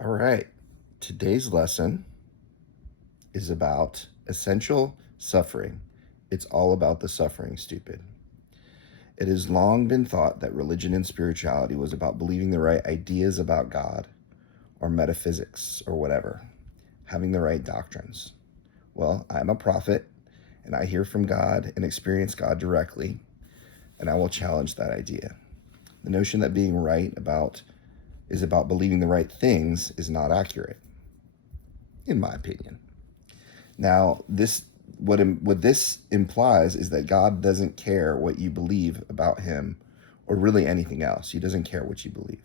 All right. Today's lesson is about essential suffering. It's all about the suffering, stupid. It has long been thought that religion and spirituality was about believing the right ideas about God or metaphysics or whatever, having the right doctrines. Well, I'm a prophet and I hear from God and experience God directly, and I will challenge that idea. The notion that being right is about believing the right things is not accurate, in my opinion. Now, what this implies is that God doesn't care what you believe about him or really anything else. He doesn't care what you believe.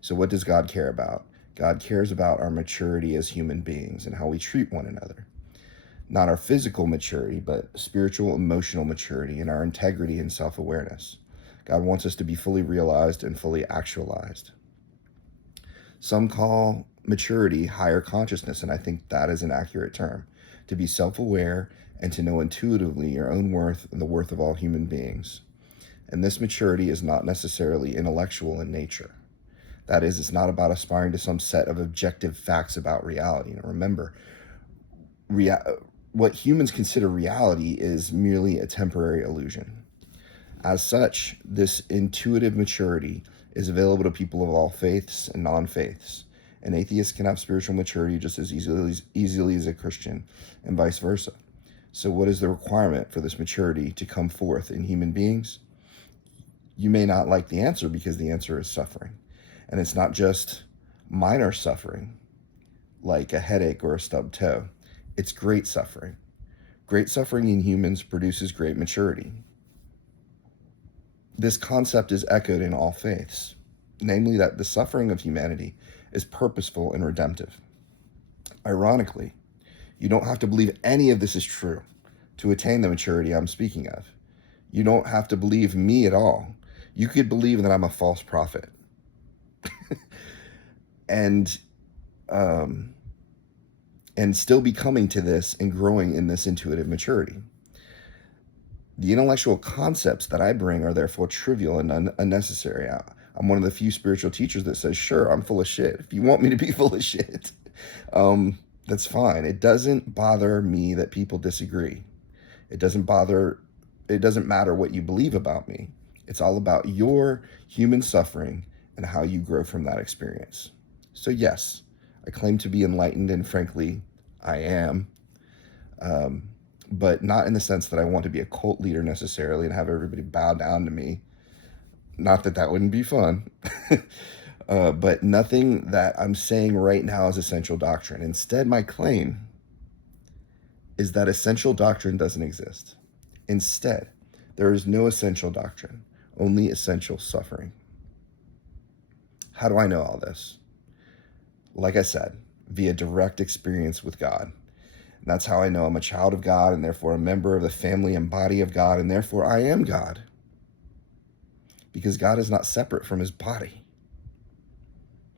So what does God care about? God cares about our maturity as human beings and how we treat one another. Not our physical maturity, but spiritual, emotional maturity and our integrity and self-awareness. God wants us to be fully realized and fully actualized. Some call maturity higher consciousness, and I think that is an accurate term. To be self-aware and to know intuitively your own worth and the worth of all human beings. And this maturity is not necessarily intellectual in nature. That is, it's not about aspiring to some set of objective facts about reality. And remember, what humans consider reality is merely a temporary illusion. As such, this intuitive maturity is available to people of all faiths and non-faiths. An atheist can have spiritual maturity just as easily as a Christian, and vice versa. So what is the requirement for this maturity to come forth in human beings? You may not like the answer because the answer is suffering. And it's not just minor suffering, like a headache or a stubbed toe. It's great suffering. Great suffering in humans produces great maturity. This concept is echoed in all faiths, namely that the suffering of humanity is purposeful and redemptive. Ironically, you don't have to believe any of this is true to attain the maturity I'm speaking of. You don't have to believe me at all. You could believe that I'm a false prophet and still be coming to this and growing in this intuitive maturity. The intellectual concepts that I bring are therefore trivial and unnecessary. I'm one of the few spiritual teachers that says, sure, I'm full of shit. If you want me to be full of shit, that's fine. It doesn't bother me that people disagree. It doesn't matter what you believe about me. It's all about your human suffering and how you grow from that experience. So yes, I claim to be enlightened, and frankly, I am. But not in the sense that I want to be a cult leader necessarily and have everybody bow down to me. Not that that wouldn't be fun. But nothing that I'm saying right now is essential doctrine. Instead, my claim is that essential doctrine doesn't exist. Instead, there is no essential doctrine, only essential suffering. How do I know all this? Like I said, via direct experience with God. And that's how I know I'm a child of God and therefore a member of the family and body of God, and therefore I am God. Because God is not separate from his body.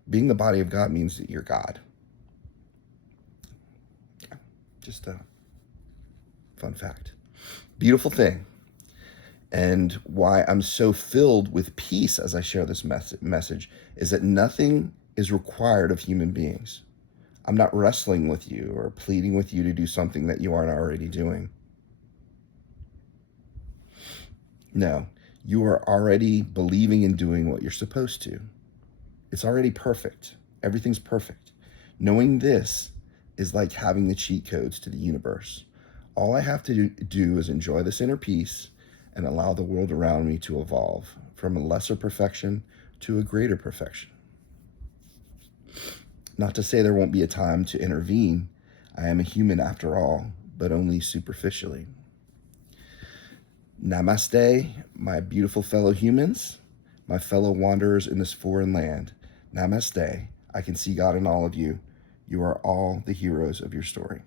Being the body of God means that you're God. Yeah, just a fun fact. Beautiful thing. And why I'm so filled with peace as I share this message is that nothing is required of human beings. I'm not wrestling with you or pleading with you to do something that you aren't already doing. No, you are already believing and doing what you're supposed to. It's already perfect. Everything's perfect. Knowing this is like having the cheat codes to the universe. All I have to do is enjoy this inner peace and allow the world around me to evolve from a lesser perfection to a greater perfection. Not to say there won't be a time to intervene. I am a human after all, but only superficially. Namaste, my beautiful fellow humans, my fellow wanderers in this foreign land. Namaste. I can see God in all of you. You are all the heroes of your story.